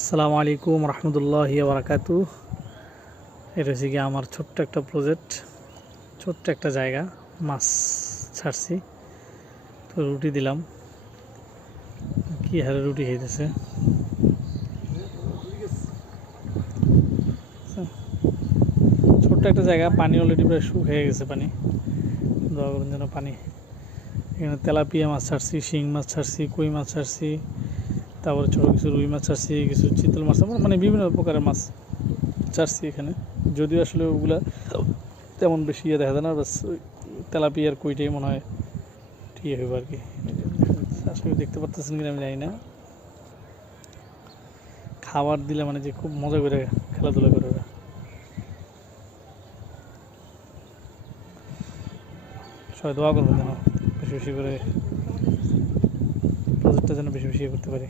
আসসালামু আলাইকুম রহমতুল্লাহি বারাকাতু। এটা হচ্ছে কি আমার ছোট্ট একটা প্রজেক্ট, ছোট্ট একটা জায়গা। মাছ ছাড়ছি, তো রুটি দিলাম। কি হারে রুটি খাইতেছে। ছোট্ট একটা জায়গা, পানি অলরেডি প্রায় শুকিয়ে গেছে। পানি দোয়া করুন যেন পানি। এখানে তেলাপিয়া মাছ ছাড়ছি, শিং মাছ ছাড়ছি, কই মাছ ছাড়ছি, তারপরে ছোটো কিছু রুই মাছ ছাড়ছি, কিছু চিতল মাছ, মানে বিভিন্ন প্রকারের মাছ ছাড়ছি এখানে। যদিও আসলে ওগুলা তেমন বেশি ইয়ে দেখা যায় না, বাস তেলাপিয়ার কইটাই মনে হয় ঠিক হইব আর কি। আসলে দেখতে পারতেছেন কিনা আমি জানি না। খাবার দিলে মানে যে খুব মজা করে খেলাধুলা করে ওরা। সবাই দোয়া করবেন যেন বেশি বেশি করে প্রজেক্টটা যেন বেশি বেশি করতে পারি।